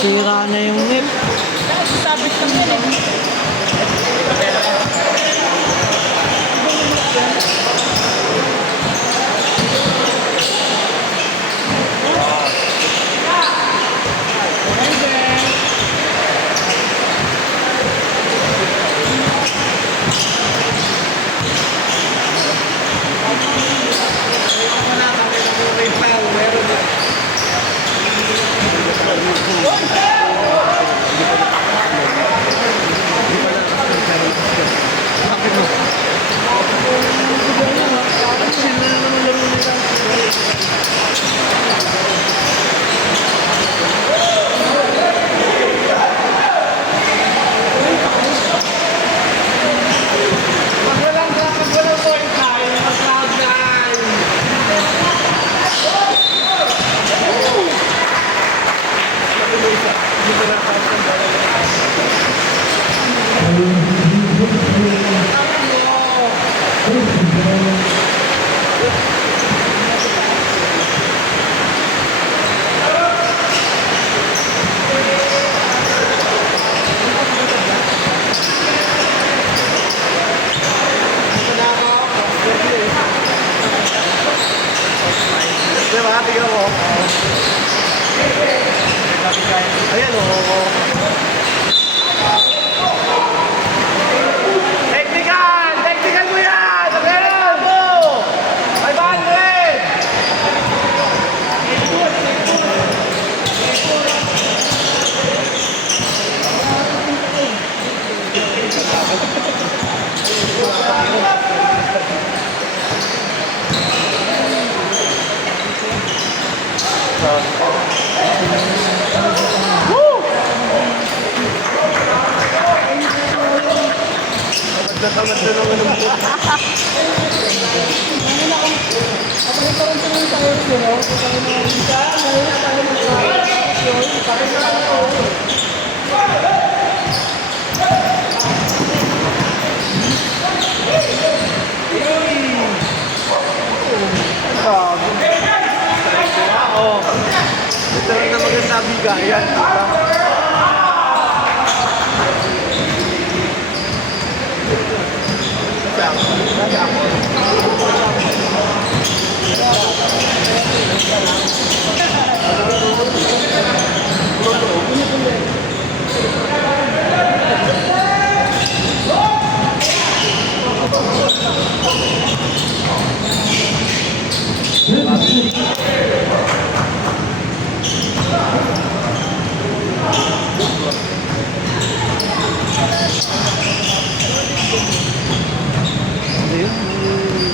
Sira na yung whip. Sabit lang yun eh. Diba? Tignan mo. Ayan o. Technical! Technical mo yan! Ayan mo! 500! Natamad na naman ang buhay. Ito rin na maganda bigayan.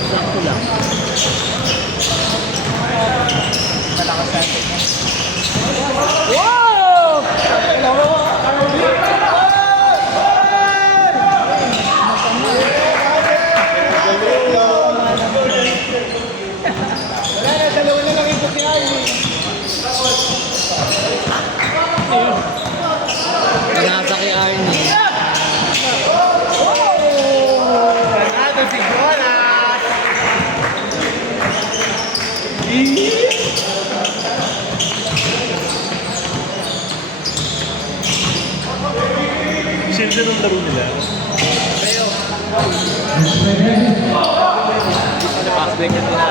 Sakto lang. Malakas natin yan. Wow! Dalawa na lang ito si Ivy. Nasa kay Arnie. Ganado si Jonas. Silda ng laro nila. Kayo. Passback na nila.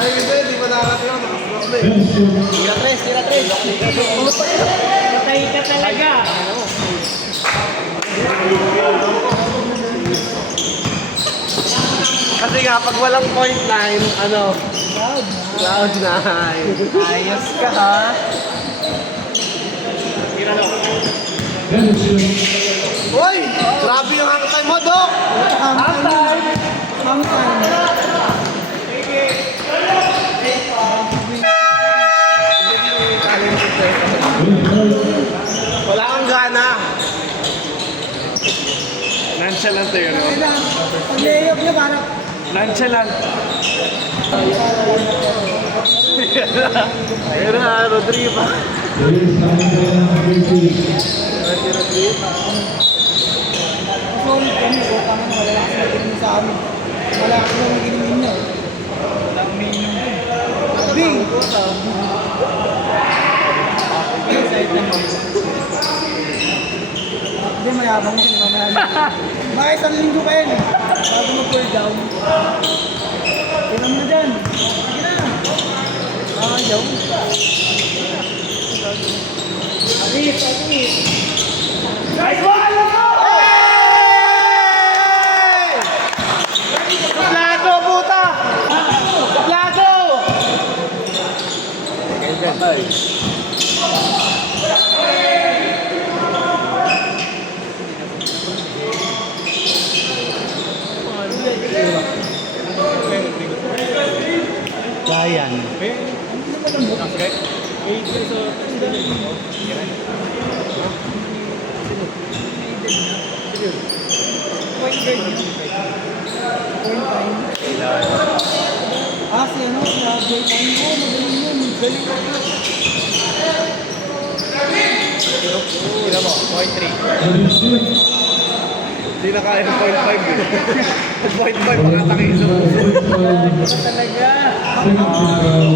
Ay, hindi. Di ba nakakatira? Tira tres, tira tres. Patay ka talaga. Kasi nga, pag walang point line, ano? Cloud nine. Ayos ka ha. Uy! Grabe yung hangtay mo, Dok! Hangtay! Wala kang gana. Nonchalant yun, no? Pag-layup niya parang Nonchalant. Ayun na, Rodrigo. Solid kami, o tama na, wala kasi natin sa amin. Wala kasi na mag-inumin niya. Wala kami inumin. Bing! Excited na mo. Hindi, mayabang mo sila mamaya. Baka isang linggo pa yan eh. Bago mag-cool down. Tingnan mo dyan. Sige na. Ayaw. Atis, atis. Nice one! Suplado, puta! Suplado! Bayan. Point guard yun. Point time. Ah, si ano, si Jay Time ko, magaling yun. Galing ko yun. Sino mo? Point 3. Hindi na kaya ng 0.5 eh. 0.5 mga takiso. Talaga.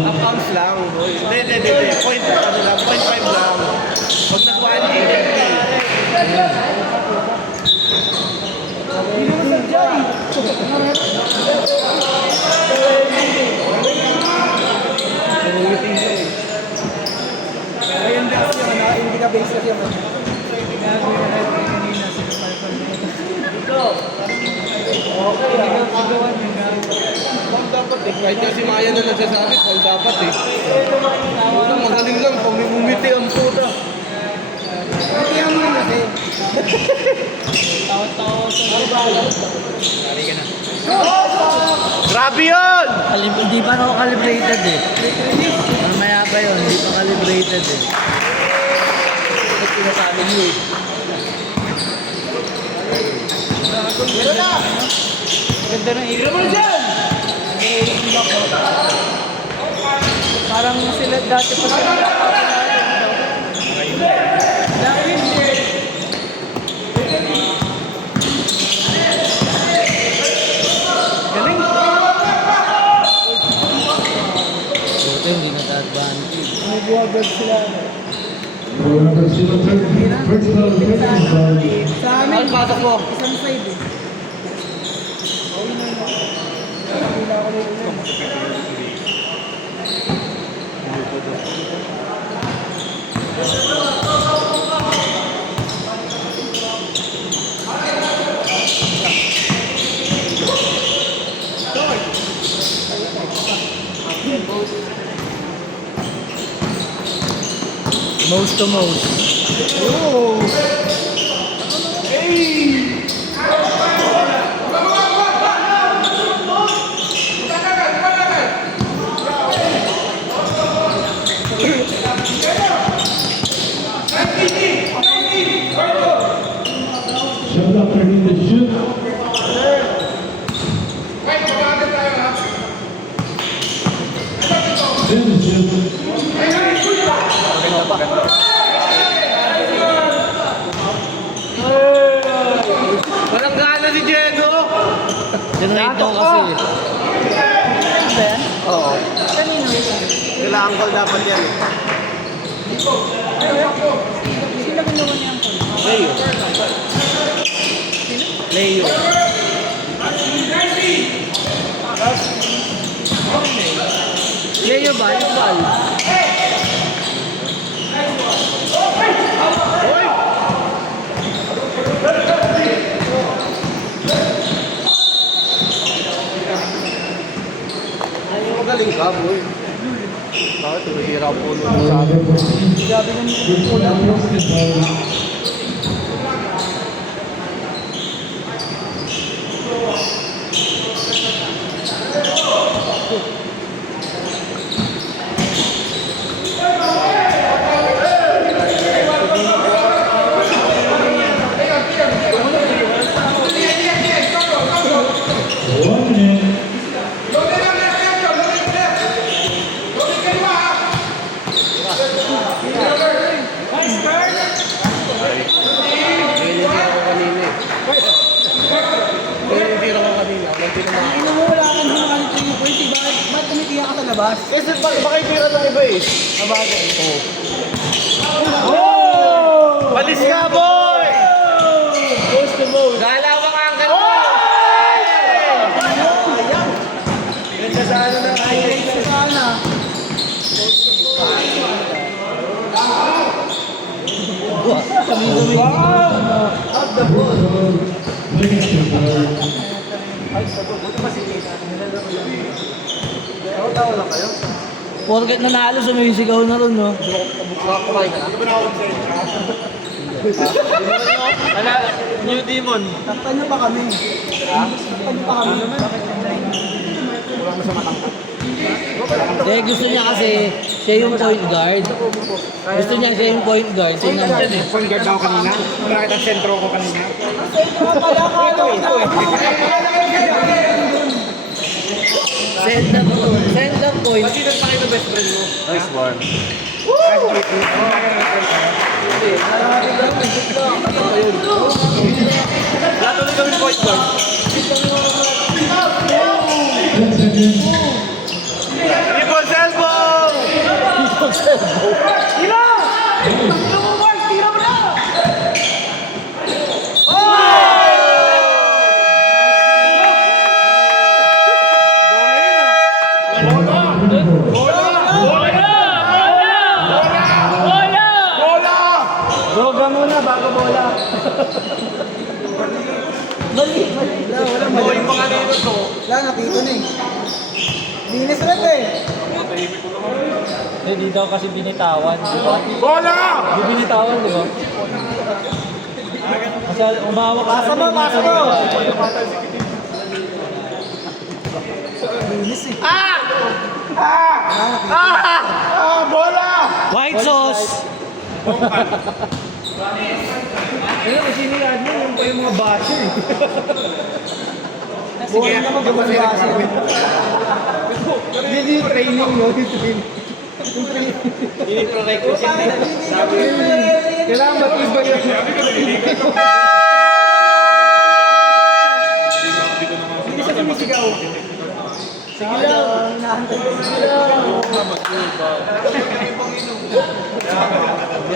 Up ounce lang, boy. Hindi. Point, ano lang, 0.5 lang. Pag nag-1 Hindi naman sa Jay. Ayun kasi yung ano, hindi ka base kasi yung ano. Ginagawa na natin kanina sa Falcon. Okay, hindi ka pagawan yung Foul dapat eh. Kahit nga si Maya na nagsasabi, foul dapat eh. Puta, magaling lang. Pag may bumiti ang puta. Pati ang mga kasi. Tawa-tawa sa balas. Sari ka na. Grabe yun! Hindi pa ako calibrated eh. Mamaya pa yun, hindi pa calibrated eh. Ito sinasabi niyo eh. Meron na! Ganda ng ilo mo dyan! Parang sila dati pa sila. Dati hindi. Galing! Buti hindi nag-advantage. May buwagod sila. Sa amin, Al, pasok mo. isang side eh. Okay na yun. Nakakila ko na yun. Most to most. Oh! Shut up, ready to shoot. Finish it. Walang gana si Diego! Generate daw kasi eh. Ba yan? Oo. Kanino? Kailangan call dapat yan eh. Sila ginawa niya ang call. Leo. Leo. Leo ba? Yung ball. Ay, magaling ka, boy. Bakit? Tumihira po nung Number sabi. 14. Grabe yung Good basketball. One minute. labas. Kasi baka itira ng iba eh. Sabagay. Palis ka, boy! Post the vote. Galawang angkat mo! Ganda sa ano na highlights sa sana. Kami-kami. Out the ball. Negative board. Tawa lang kayo. Porket nanalo, sumisigaw na rin, no? Kumain ka na? Ano? New Demon. Takpan niyo pa kami. Takpan niyo pa kami. Eh, gusto niya kasi siya yung point guard. Gusto niya siya yung point guard. So, Point guard ako kanina. Bakit ang sentro ko kanina? send the point. Sino sa akin ng best friend mo? Nice one. Lahat ulit kami point guard. 10 seconds. People's elbow! Droga muna bago bola. Mali. Wala Boy, yung mga nito to. Wala, nakito na eh. Linis ulit eh. Hindi daw kasi binitawan, di ba? Bola! Hindi binitawan, di ba? Kasi umawak Pasa mo, pasa mo. Linis eh. Bola! White sauce! Ano, masinilad mo, yung pa yung mga basher eh. Bola naman yung mga basher. Hindi yung training, no? Yung training. Hindi prerequisite. Kailangan matibay yun. Hindi siya sumisigaw. Sige lang, hinahantay ko. Sige lang.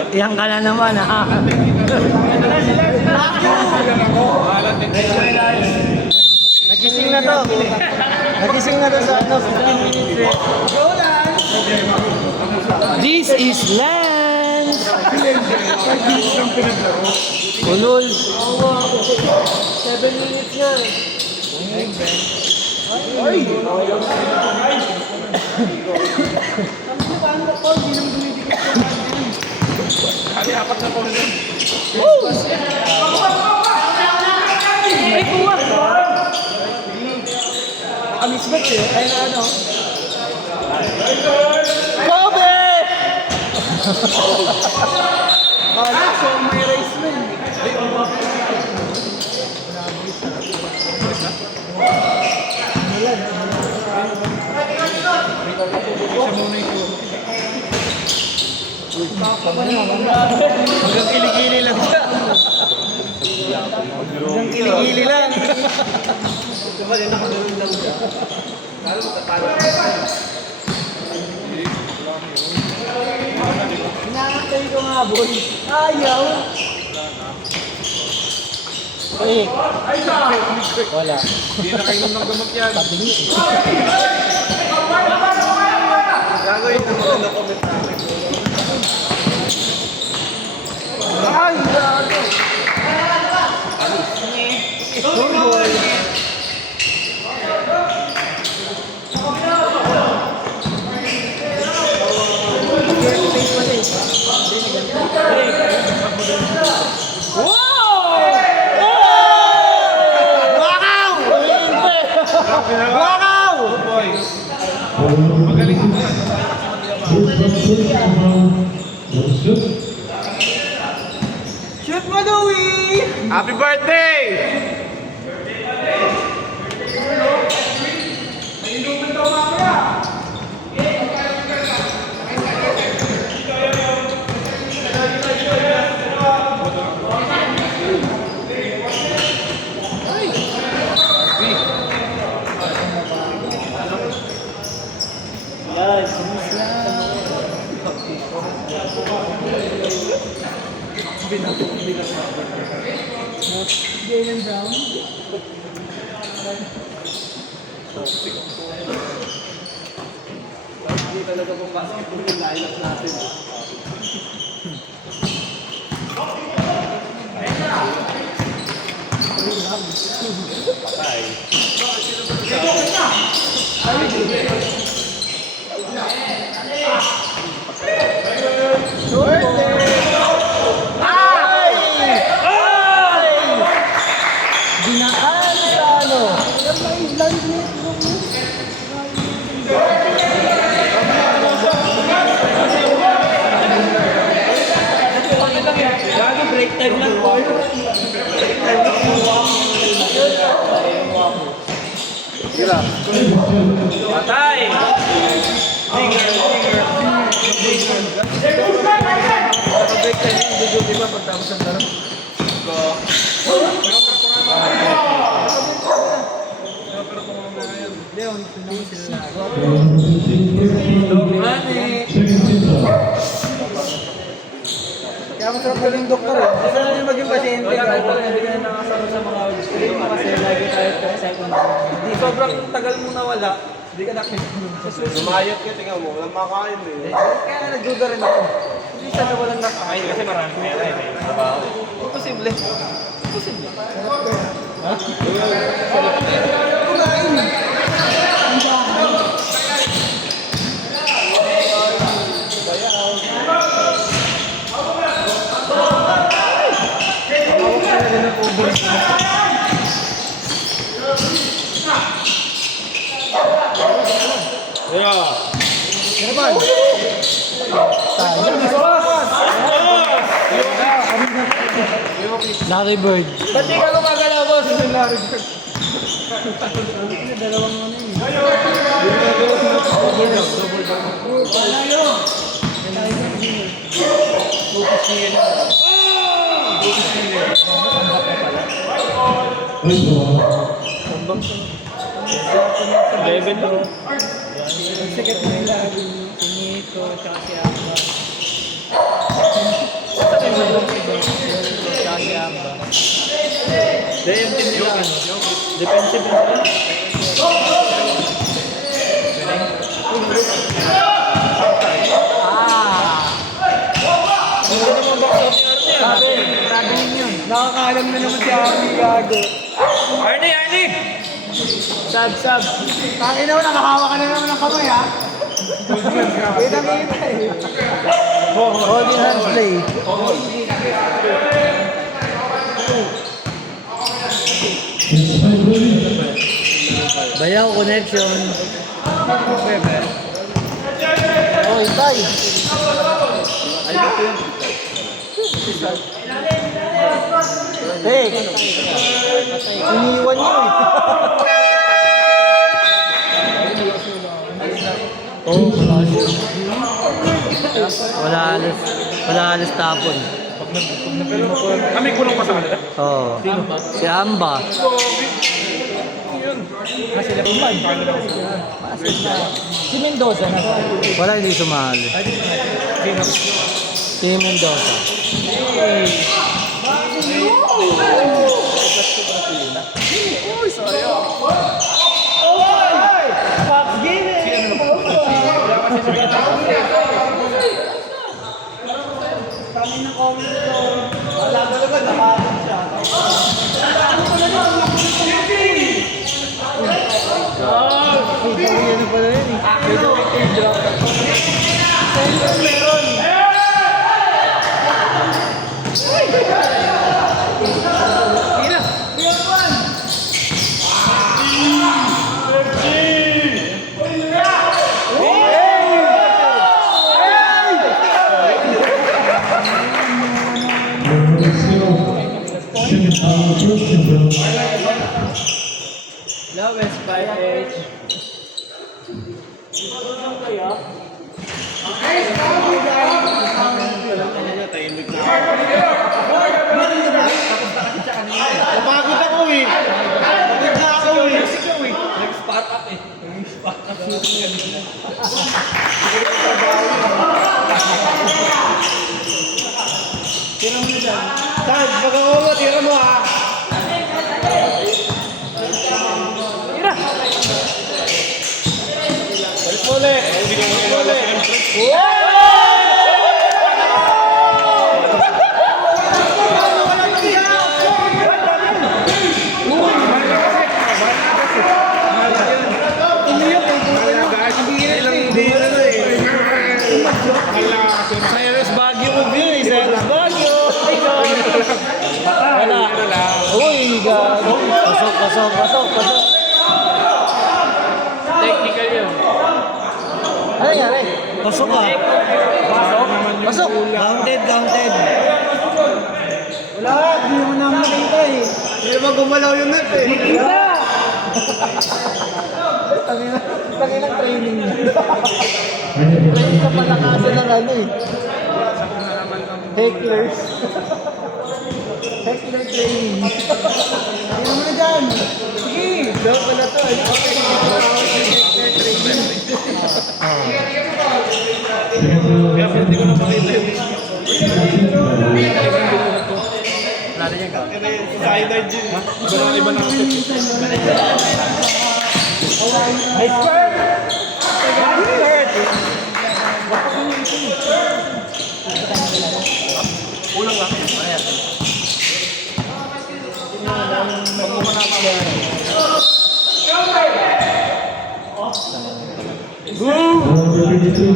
Yan ka na naman, ha? Nagising na to. Nagising na to sa ano, 15 minutes eh. This is land! Ulol! 7 minutes nga eh. Ay! Paano ka pa? Hindi naman dumidikit sa akin. Apat na po na. Ay, kuha! Amisbat eh. Ay na ano. Kobe! Kala ko may race na eh. Hanggang kiligili lang siya. Hanggang kiligili lang. Hinahantay ko nga, boy. Ayaw. Wala. Hindi na kainom ng gamot yan. Patingin. Gagawin ko mo na comment namin. Ay, gago. Boy. Magaling. Shoot. Shoot mo, Louie! Happy birthday! Jalen Brown. Hindi talaga pang basketball yung lineup natin. Patay. Dinakaan sa ano. May land net mo. Gago, break time lang po. Break time lang po. Sila. Patay! Dinger. Break time lang. Video di ba pagtapos ng laro? Leon, tulungan sila na. Kaya masarap pala yung doktor eh. Masarap yung maging pasyente. Hindi ka na nakasama sa mga stream kasi lagi tayo sa second. Di sobrang tagal mo nawala. Hindi ka nakita. Sumayot ka, tingnan mo. Walang makain eh. Kaya nagduda rin ako. Hindi sana walang nakain. Kasi marami pera eh. May trabaho. Imposible. Imposible. Larry Bird. Ba't di ka gumagalaw, boss? Dalawang ano yun. Level lang. Ang sikat na yung labi. Si Nico, tsaka si Amba. Tsaka si Amba. Hindi, yung team nila. Defensive yun. Grabe yun. Nakakaalam na naman si Arnie gago. Arnie! Sab. Tangin na mo, nakahawa ka na naman ng kamay ha. Kita eh. Holding hands play. Bayaw connection. Oh, itay. Hey, iniwan niyo eh. Wala halos tapon. Kami kulong pa sa kanila. Oo. Si Amba. Si Mendoza na. Wala hindi sumali. Si Mendoza. Lowest 5H. Napagod ako eh. Napagod na ako eh. Nag-spot up eh. Tira mo na dyan. Tag, pag ako mo, tira mo ha. Tira! Balik mo ulit. Balik mo ulit. Cyrus Baguio ko view eh. Cyrus Baguio. Wala. Uy, gago. Pasok. Technical yun. Ano nangyari? Pasok ka. Pasok. Counted. Wala, hindi mo naman nakita eh. Hindi naman gumalaw yung net eh. Tira! Tanginang training niya. Train ka palakasan ng ano eh. Hecklers. Heckler training. Tira mo na dyan. Sige. Daw pala to. Hindi ko na makita yun. Wala na yan ka. Sideline din. Iba na kasi. Nice bird! Kulang lang. Ayan. Number 22,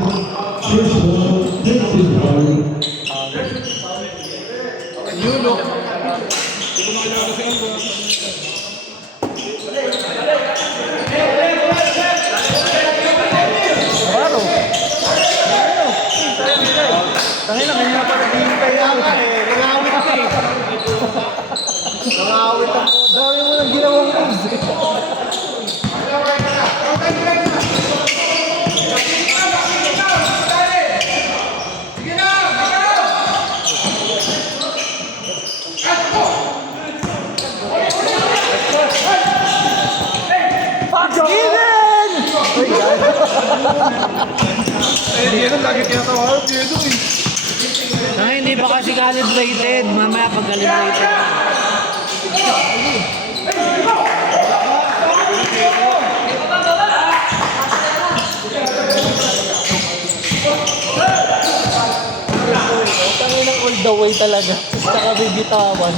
first ball, Texas Valley. Yun o. Hindi ko nakilala sa iyo. Baro. Tangin na, kanina pa naghihintay ako. Nangawit ka eh. Nangawit ako. Dami mo nang ginawang moves. Given! Hindi yan lagi tinatawag. Dito eh. Hindi pa kasi calibrated. Mamaya pag calibrated. Tangin ng all the way talaga. Saka bibitawan.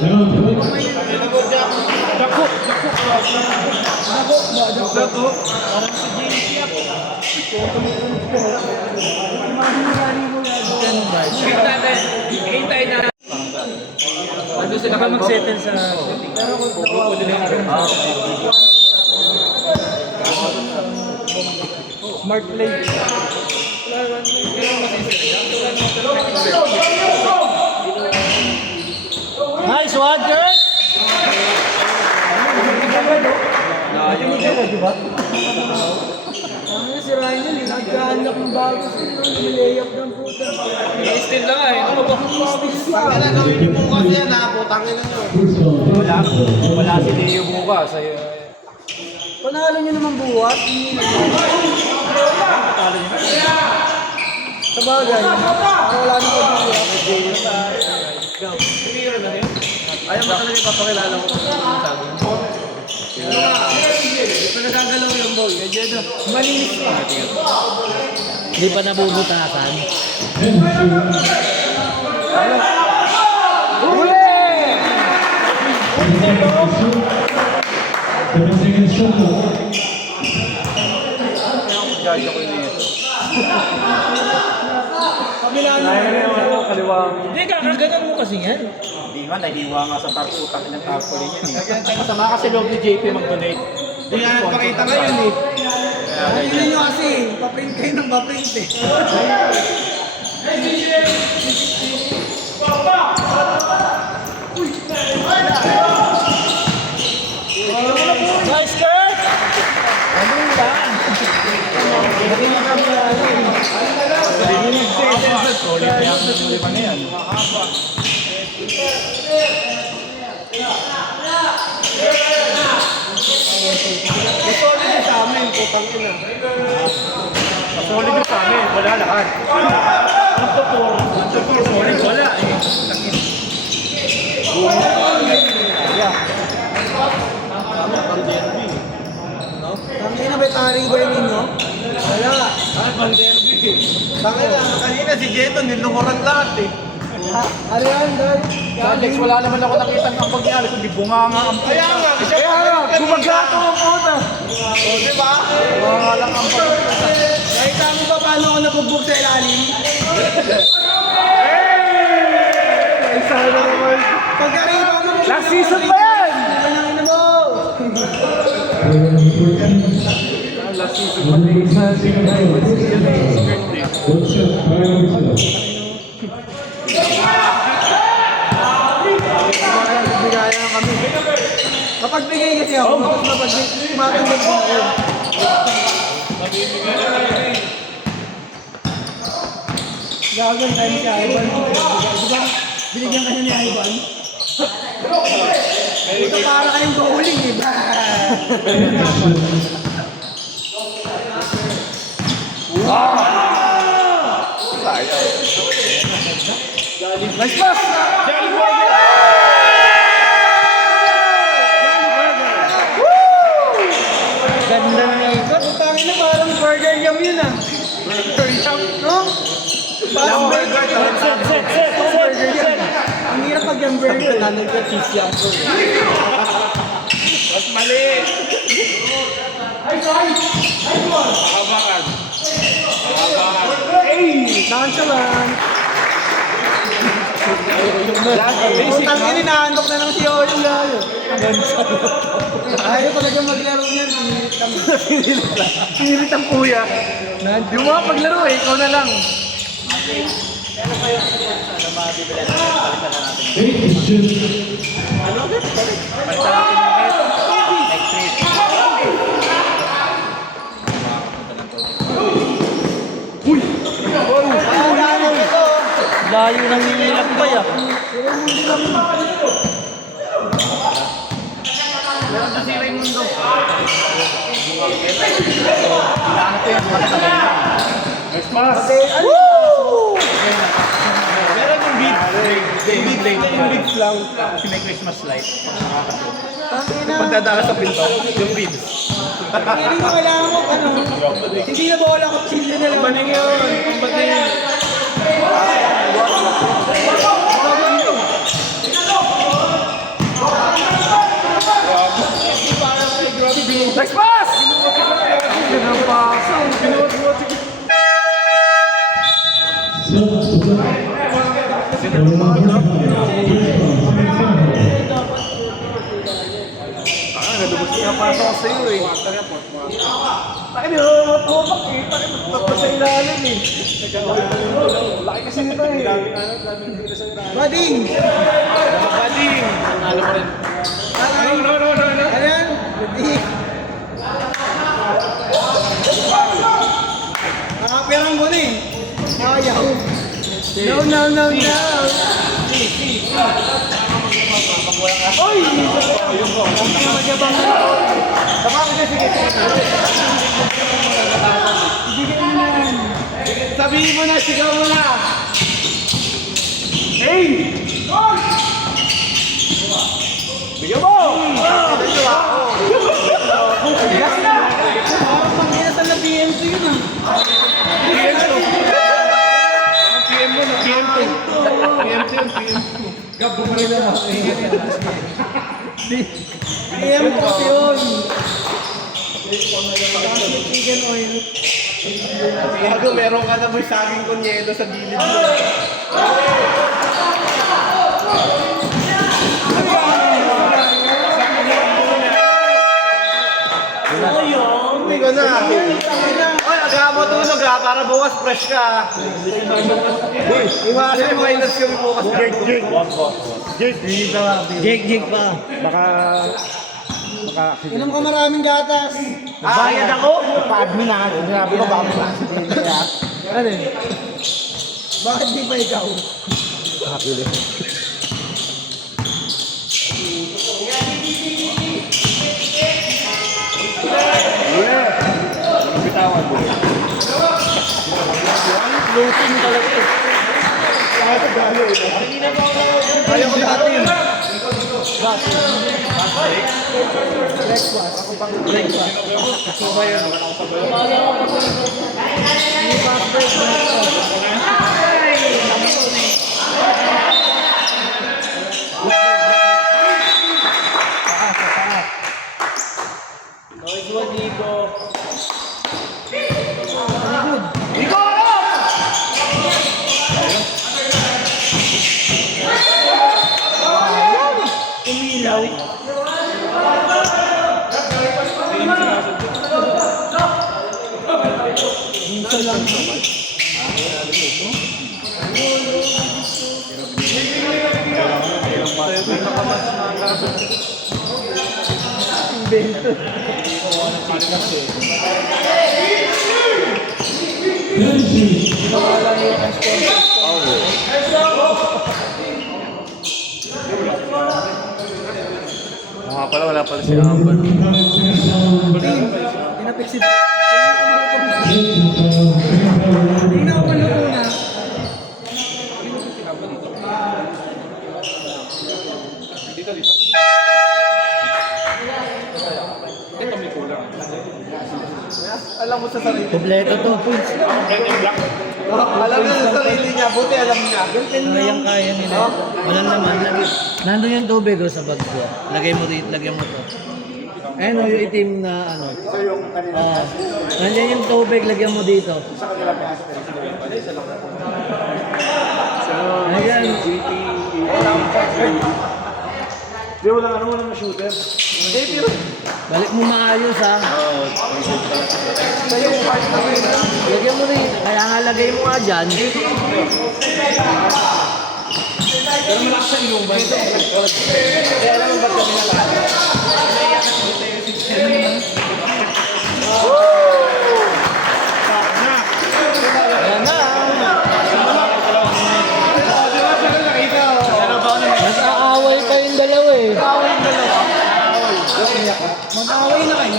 Down point, Ano sila ka mag-settle sa... Smart play. Nice one, Kurt! Ano si Ryan yun, nagkahanap ng bago nilayap ng puta. I-steal na nga eh. Ano ba? Wala gawin niyo bukas yan ha. Putangin na nyo. first ball, Wala si Leo bukas. Panalo nyo naman buhat. Sa bagay, wala na ko buhat. Ayaw mo talaga ipapakilala ko. Ito nagagalaw yung ball. Ganyan na. Malinis pa. Hindi pa nabubutasan. and the second shot clock. Judge ako yun ito. Kabila na. Kaliwa. Hindi, kakaganan mo kasi yan. Hindi nga, nahiwa nga sa tarputang ng tarpaulin yan eh. Masama kasi loob ni JP mag-donate. Hindi nga nagpakita ngayon eh. Tingnan nyo kasi, paprint kayo ng paprint eh. Nice, Kurt! Ano lang? Solid na yan. Lima na yan. putang ina. Solid yung sa amin, wala lahat. Ang topor. Solid, wala eh. Tangina ba taring ba yung inyo? Wala. Ay, Panderby. Tangina, kanina si Jeto, nilukuran lahat eh. Ano yan, Dad? Alex, wala naman ako nakita ng ambag ni Alex, hindi bunganga ang Kaya nga, Kaya nga, gumagato ang puta. O, di ba? bunganga lang ang ambag. Nakita mo ba paano ako nabugbog sa ilalim? Isa na naman. Pagkariba mo. Last season pa yan! Ano mo? Last season pa din. Bigaya na kami. Kapag bigay kasi ako, kapag matanggap mo ako. Gagawin tayo si Ivan. Diba? Binigyan ka niya ni Ivan. Ito para kayong bowling eh. Nice pass! Ganda na ikot. Putangin na parang burger yum yun ah. Burger yum? No? Parang burger yum. Set. Burger yum. Ang hirap pag yung burger. Nanay ka cheese yum. Mas mali. Makabakan. Nonchalant. Putang ini naandok na ng siyo yung lalo. Ayaw talaga maglaro niyan. Pinilit ang kuya. Yung mga paglaro eh, ikaw na lang. Layo ng nililakbay ah. Meron sa si Raimundo. Next pass. Meron yung beats. Yung beats lang. Kasi may Christmas light. Pagdadala sa pinto, yung beats. Hindi mo kailangan mo ano. Hindi na bola ko. Hindi na lang. Baning yun. Baning. Next pass! Ganang pass. Napasok ko sa'yo eh. Bakit di mo matumak eh? Bakit magpapag sa ilalim eh? Laki kasi nito eh. Bading! Bading. Ano pa rin? No. Ano yan? Bading. Pirang mo na eh. Ayaw. No. Oy! Magyabang na ako. Sige. Ibigay mo na yan. Sabihin mo na, sigaw mo na. Hey! Bigyan mo! Gas na! Parang pangkinasal na PMC yun ah. PM mo na, PM2. PM2 yun, PM2. PM kasi yun. Chicken oil. Gago, meron ka na may saging kunyelo sa gilid mo. Hindi ko na. Ay, agahan mo tulog ha, para bukas fresh ka. Iwasan mo minus kami bukas. Jake pa. Baka Inom ka maraming gatas. bayad ako? Pa-admin na. Sinabi ko baka may Ano eh? Bakit di pa ikaw? Lusin talaga eh. Ayaw ko dati. Umilaw. Minsan lang naman. Invento. Mga pala, wala pala si Amber. Tinapik si... Tingnan ko pala muna. Alam mo sa sarili. Kompleto to. Alam niya sa sarili niya, buti alam niya. Kayang kaya nila. Walang naman. Nandun yung tubig sa bag ko. Lagay mo dito, lagyan mo to. Ayun o, yung itim na ano. Nandiyan yung tubig, lagyan mo dito. Ayan. Di, wala na shooter. Balik mo maayos ha. Lagyan mo rin. Kaya nga lagay mo nga dyan. Pero malakas sa ilong ba ito? Kaya alam mo ba't kami nakakala? Ayan na. Nag-aaway pa yung dalawa eh. Mag-aaway na kayo.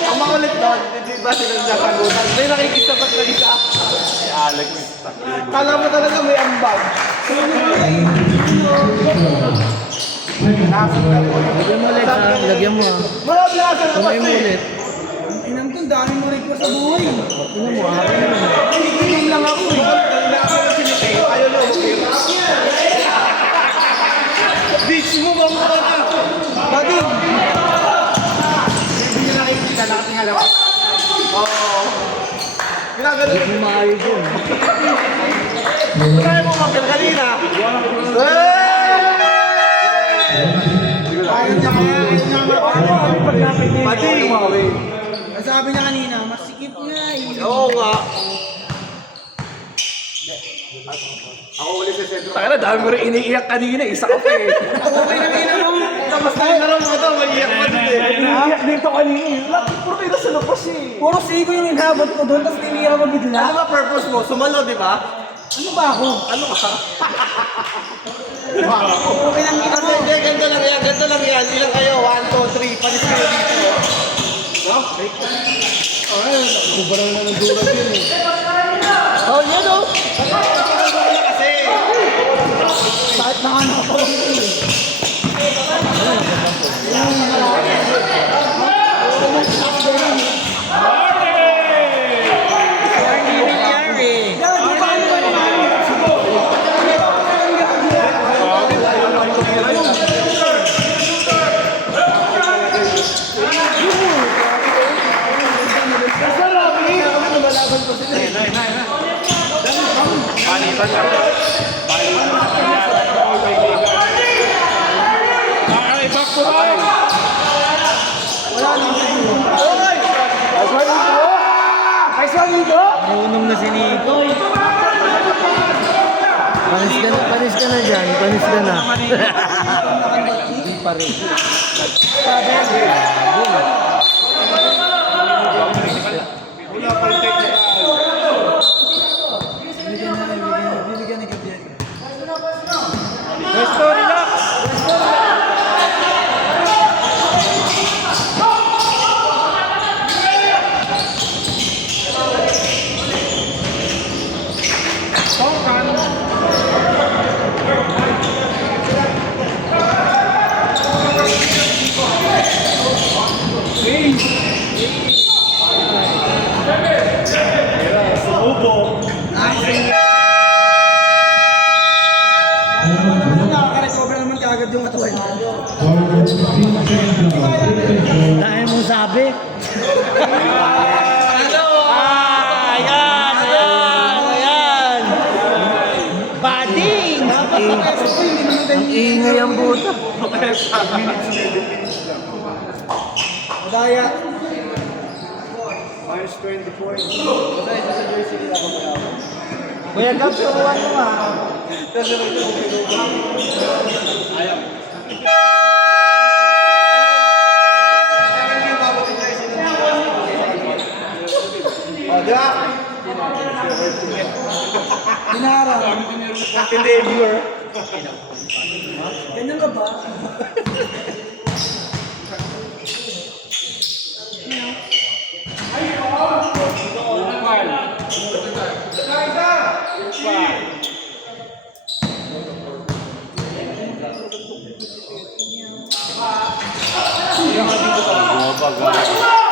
Ang makulit doon, hindi ba sila nakagunan? May nakikisapat na isa. Si Alex. Kala mo talaga may ambag. Lagyan mo ulit ha. Lagyan mo ha. Wala binasa na Kamay mo kasi. ulit. Inang to, dami mo rin ko sa buhay. Tingnan mo ha. Tingin lang ako eh. Ayaw na umir. Bitch mo ba mo ka? Buddy, Hindi nyo nakikita natin halawa. Oo. Ginagano. Lagyan mo maayos yun. Kaya mo makil kanina. ayaw niya kaya, ayaw niya Pati. Sabi niya kanina, masikip nga eh. Oo nga. Ako ulit sa sentro. Taka na, dami mo rin iniiyak kanina. Isa ka pa eh. Okay na kina mo. Tapos tayo na rin mo ito. Mag-iyak pa din eh. Iniiyak dito kanina. Puro tayo nasa labas eh. Puro sigo yung inhabot ko doon, tapos tinira mo Ano bigla. ba purpose mo? Sumalo, di ba? Ano ba ako? Ano ka? Okay lang kita mo. Hindi, ganito lang yan. Ganito lang yan. Ilang kayo? 1, 2, 3. Panis kayo dito. No? Ay, kubarang na ng durag yun eh. Oh, yan o. Kasi. Kahit nakanak ako lang ito eh. Marunong na si Nico. Panis ka na dyan. Panis ka na. Hindi pa rin. Nakaka-recover naman kaagad yung katawan. Forward 15 seconds now. Take control. Dahil mo sabi. Ayan. Bading. Ang ingay ang buta. Madaya. Minus 20 points. Kuya Gab, turuan mo nga. Oh, di ba? Dinara. Hindi, viewer. Ganyan ka ba?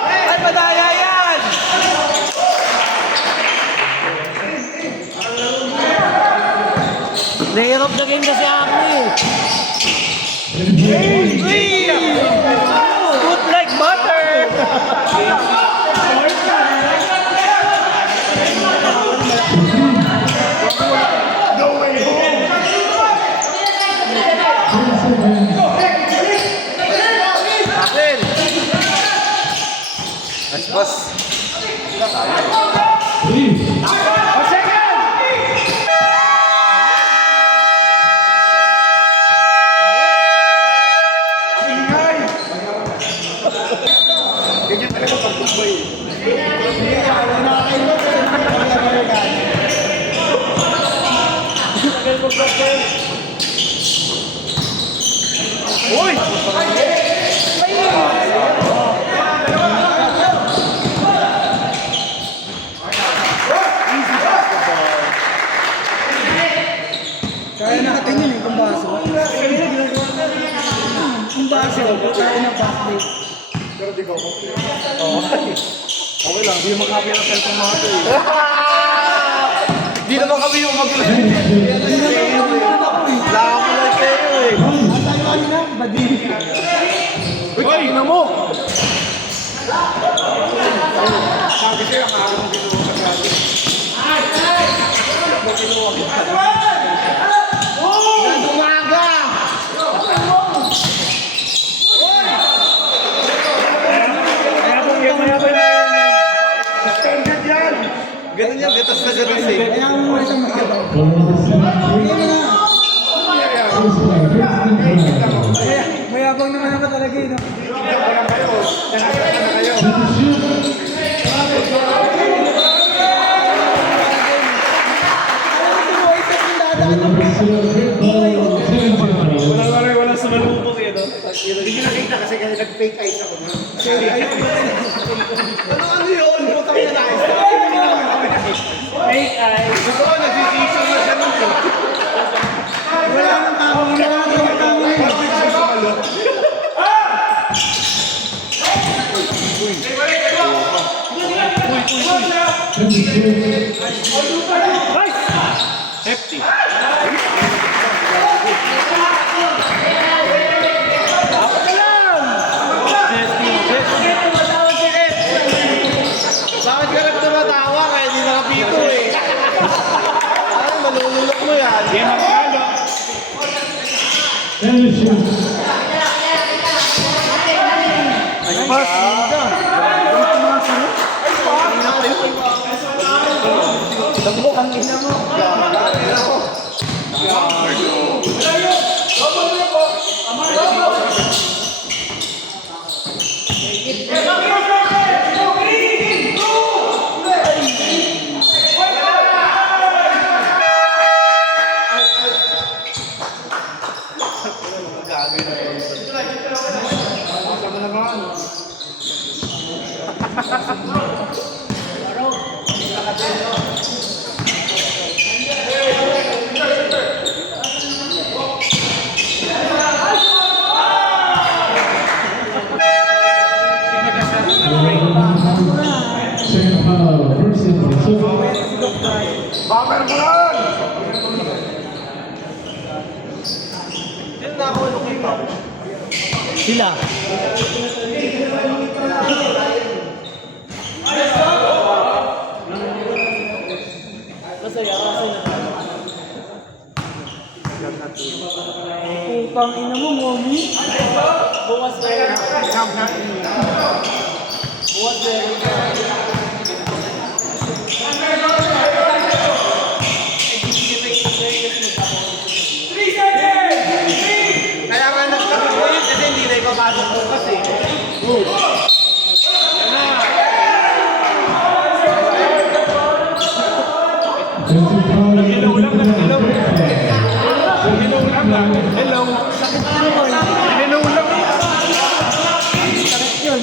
Ay, madaya yan! Player of the game kasi ako eh. Good like butter! Bas. Please. Ganyan talaga pag-tumbay. Uy! Kaya natin yun eh, kung baso. Kung baso, kaya na baso. Pero di ko ako. Okay lang, di naman kami ang cellphone mga ito eh. Di naman kami yung mag-play. Laka mo lang kayo eh. Ang tayo kanina, bading. Uy, tingnan mo! Sabi sa'yo, ang araw mong kinuha ka natin. Umaga! Standard yan! Ganun yan, gatas na gatas eh. Kaya ang muna siyang magkabaw. Forward 17 seconds. Hindi na. First play, first control. Mayabang naman ako talaga eh, no? Tignan ko lang kayo. Nakakita na kayo. Set to shoot. Forward 7 ball 17 now. Hindi nyo nakita kasi nag-fake eyes ako. Ano yun? Putang na tayo. Fake eyes. Gusto ko, nagsisisyon na siya nun eh. Wala nang tao, wala nang tao eh. Parang nagsisumalo. Hefty. Bakit ka nagtumatawa? Kaya hindi nakapito eh. Ay, malululok mo yan. And the shot. Bakar mo lang! Yun na ako ano kita. Sila. Putang ina mo, Momi. Bukas na yan. Bukas na yan. Kaya nga nagkakit ko yun kasi hindi na ipapasok ko kasi. Hello lang na, hello. Hello lang na, hello. Sakit ano ko eh. Hello lang. Sakit yun.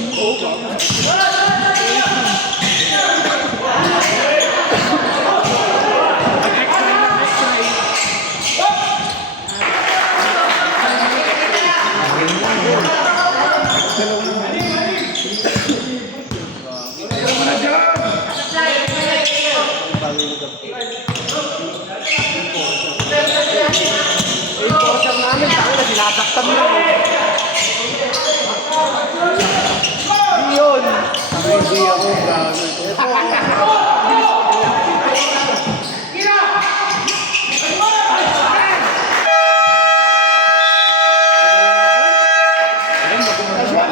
Eh, portion namin, tayo na sinasaktan lang eh. Di yun. Hindi ako, gano'n.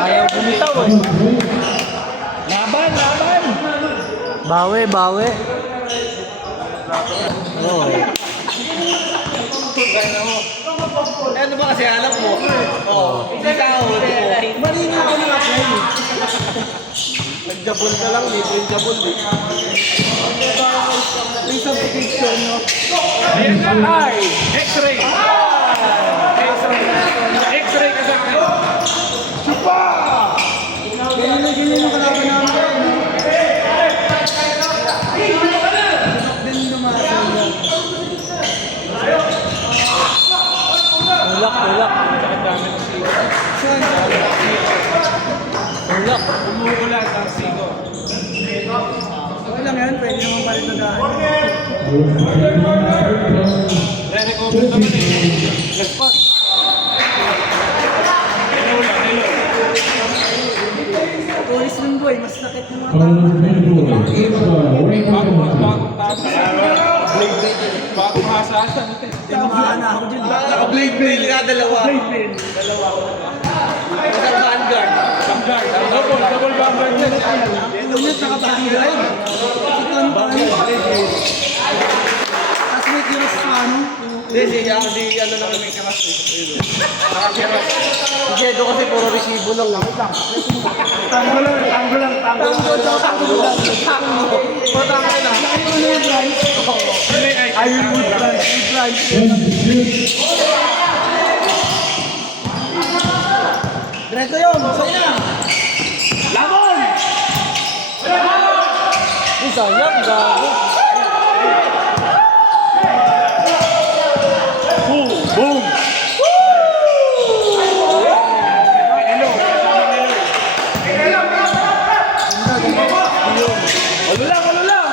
Ayaw bumitaw eh. Laban, laban! Bawi, bawi. Oo. Ano ba kasi alam mo? Oo. Hindi ka ako. Mali nga ako naka-play eh. Nagjabol ka lang, libreng jabol eh. May substitution, no? Ayan na, ay! X-ray! X-ray ka sa akin. Ganyan na ganyan yung kalaban namin. Din dumasan yan. Tulak, tulak. Saan? Tulak. Umuulan ang sigo. Okay lang yan, pwede naman palit na daan. Re-recover naman eh. Lagpas. Hello lang, hello. Pulis nun boy, mas sakit ng mga Bagong tapos. Bagong hasasan. tinamaan na ako dyan. Naka-blade nga dalawa. Isang vanguard. Vanguard. Double vanguard yan. Ulit nakapagigay. Ito ang paano. Tapos may kiras pa ano. Hindi, si ano lang may kamas. Si Jedo kasi puro resibo lang. Tango lang. Patangay na. Ano yung price? I will wood price. Diretso yun, sa'yo na. Labon! Sayang, gago. Boom! Hello. Ano lang, ano lang.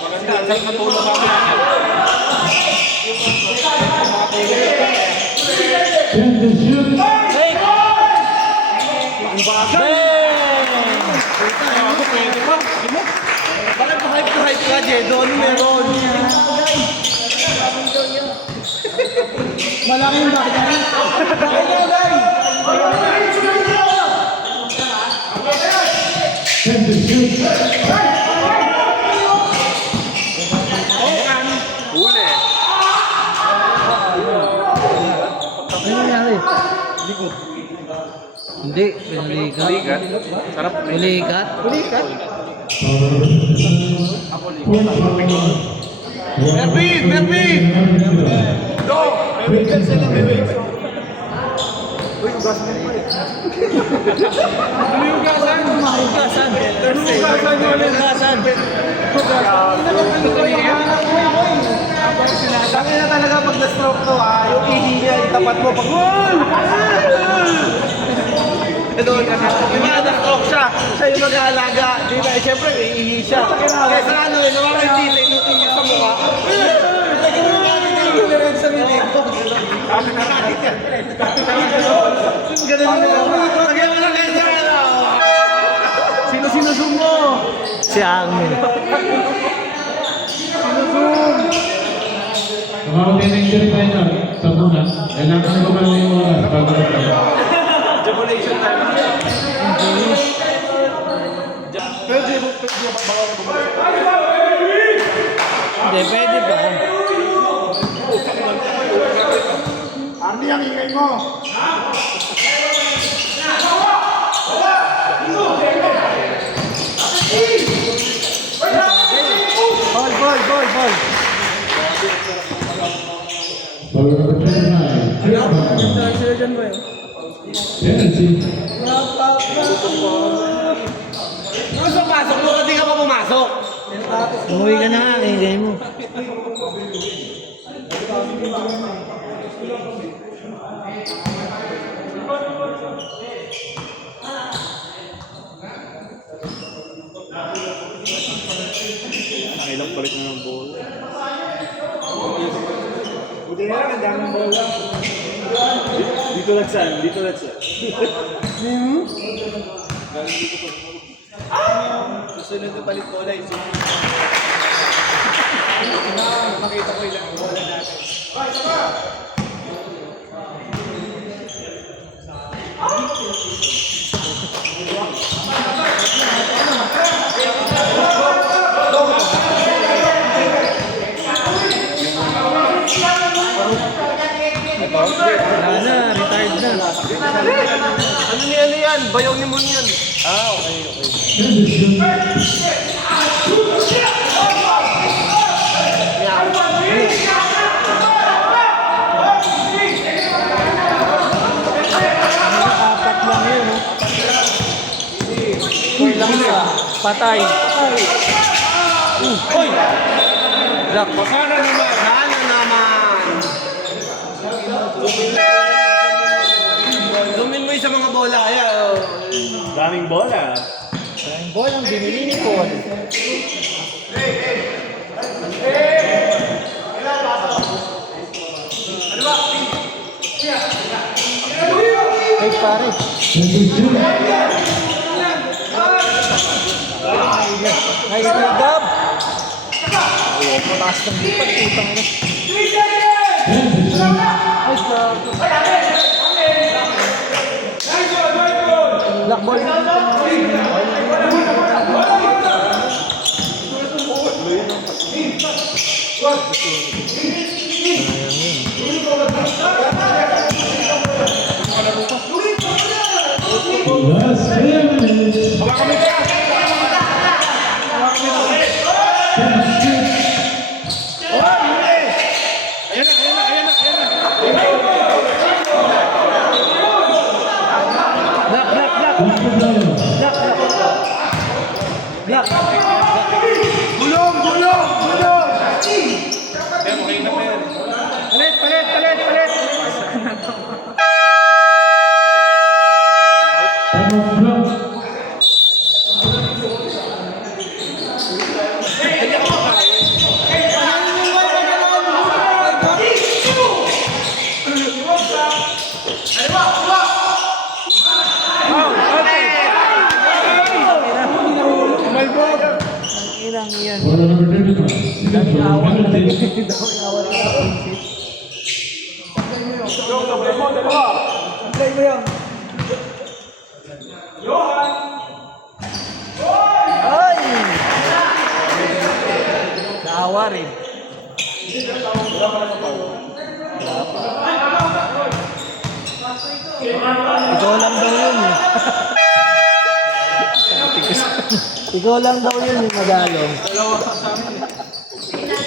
Maganda, ang sarap na tulong kami. Hey! Ang bagay. Ako pwede pa. Bakit pa-hype ka, Jedo? Ano meron? Malaking bagay. Bakit nga, guys? Huli. Ano nangyari? Hindi, hulikat. Sarap. Hulikat? Mervin! Go! Ano yung gasan? Hugasan. Hugasan mo ulit. Hugasan. Sabi na talaga pag na-stroke to yung ihi niya, itapat mo pag Ganun. Diba, na-stroke siya. Siya yung mag-aalaga. Diba, siyempre, iihi siya. Kaya sa ano eh, naman yung tila, inutin niya sa mukha. Lagyan mo ng laser. Sino sinusum mo? Si Angin. Mga tinigil tayo na sa muna. Kailangan ko man yung oras bago magkakaroon. Jubilation time. Hindi, pwede ba? Arnie, ang ingay mo. Ball. Foul number 29. Dahil sila dyan ba yun? Penalty. Gusto pasok mo, hindi ka pa pumasok. Umuwi ka na nga, ingay mo. Ilang balik na ng bola. Buti na lang, ang daming bola. Dito lang saan. Susunod na palit bola, makita ko ilang bola natin. Wala na, retired na. Ano ni ano yan? Bayaw ni Mon yan. Transition. Apat lang yun, no? Uy, lang isa. Patay. Uy! Black. Sana naman. Sana naman. Lumin mo yung sa mga bola. Ayan. Daming bola. Ang bolang binili ni Paul. Hey, pare. Transition. Nice play, Gab. Oh, mataas ng lipat. Putang ina. Transition. Ay, Gab. Black ball. Last 10 minutes. 10-6. Black, black, black. Black. Black. Gulong! Time of block. Inang yan. Foul number 35. Second foul. Penalty. Play mo yan. Ay! Naawa rin. Ikaw lang daw yun eh. Ikaw lang daw yun yung magalong.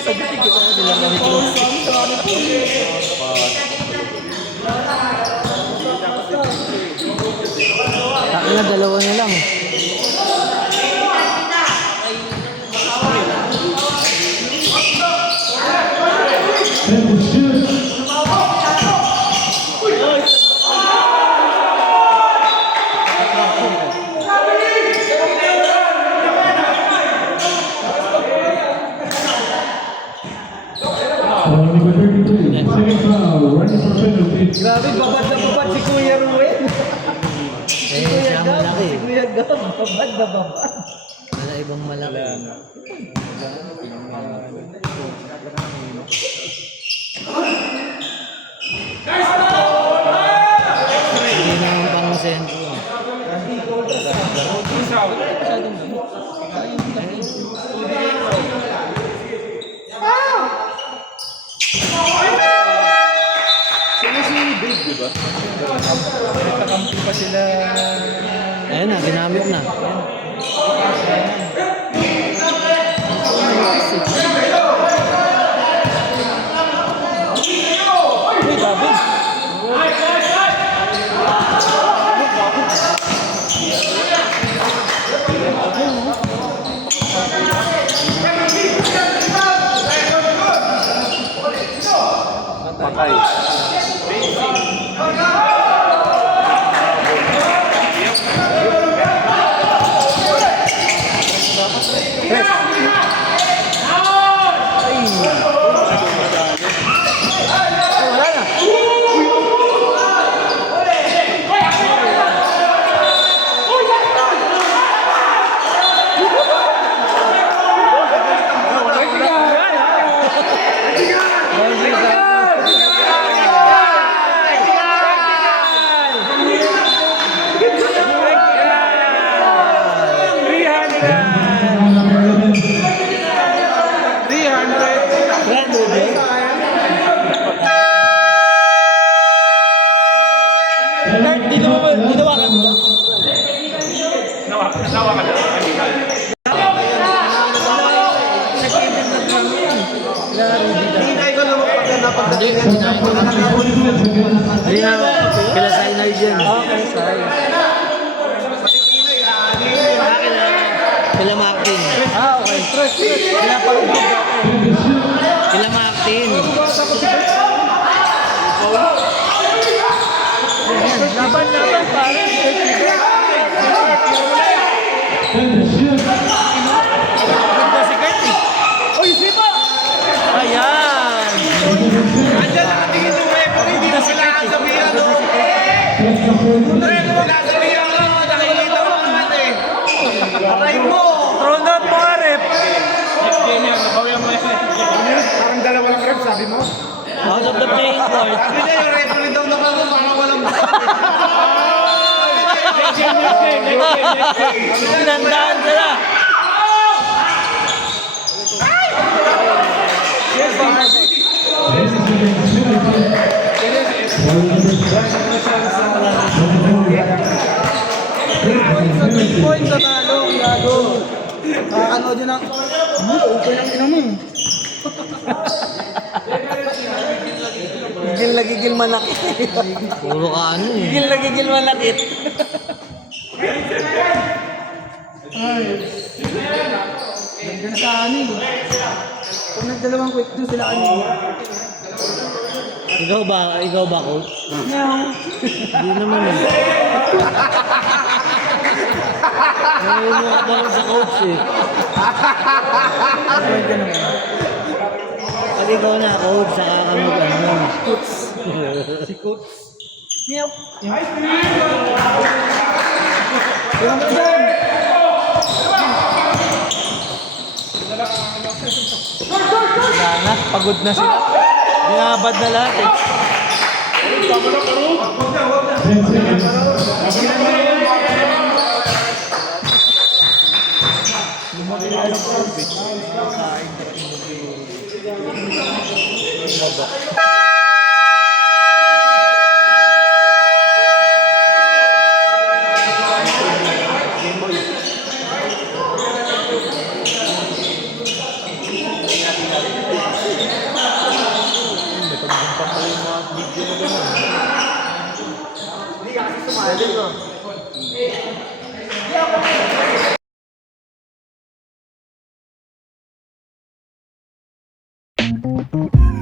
Sagutin ko sa sila kami close. Taki na, dalawa na lang. Transition. Grabe, babad na babad si Kuya Ruel. Si Kuya Gab, si Kuya Gab, babad na babad. Wala ibang malaki. Hindi naman pang sentro. Sino si Big, di ba? Nagkakampi pa sila. Ayun na, ginamit na. Uy, grabe. Patay. Wala na. Ginawa ka ba? Hinay ko naman pagka napagdating yan. Hindi na, kila sa inay dyan. Okay, sorry. Akin na, kila Martin. Okay. Stress. Pinapalugod ako. Kila Martin. Laban, pare. Uy, sipa! Ayan! Andyan nakatingin yung referee, hindi mo kailangan sabihan, no? Wala sabihan ka, nakikita mo naman eh. Aray mo! Throw out mga rep! Parang dalawa lang rep, sabi mo? Out of the playing court. Sabi niya yung referee daw na kamo, parang walang Pinandaan sila. Points sa talo, gago. Kakanood yun ang... Okay lang ina mo. Gigil manakit. Puro ka ano eh. Gigil manakit. Ganda na sa ano eh. Kung nagdalawang quick doon sila ano. Ikaw ba coach? Meow. Hindi naman eh. Nangunguha pa rin sa coach eh. Ganda naman. Pag ikaw na coach, saka ka mag-ano. Si coach. Meow. Tingnan mo dyan. Wala na, pagod na sila. Binabad na lahat eh. Thank you.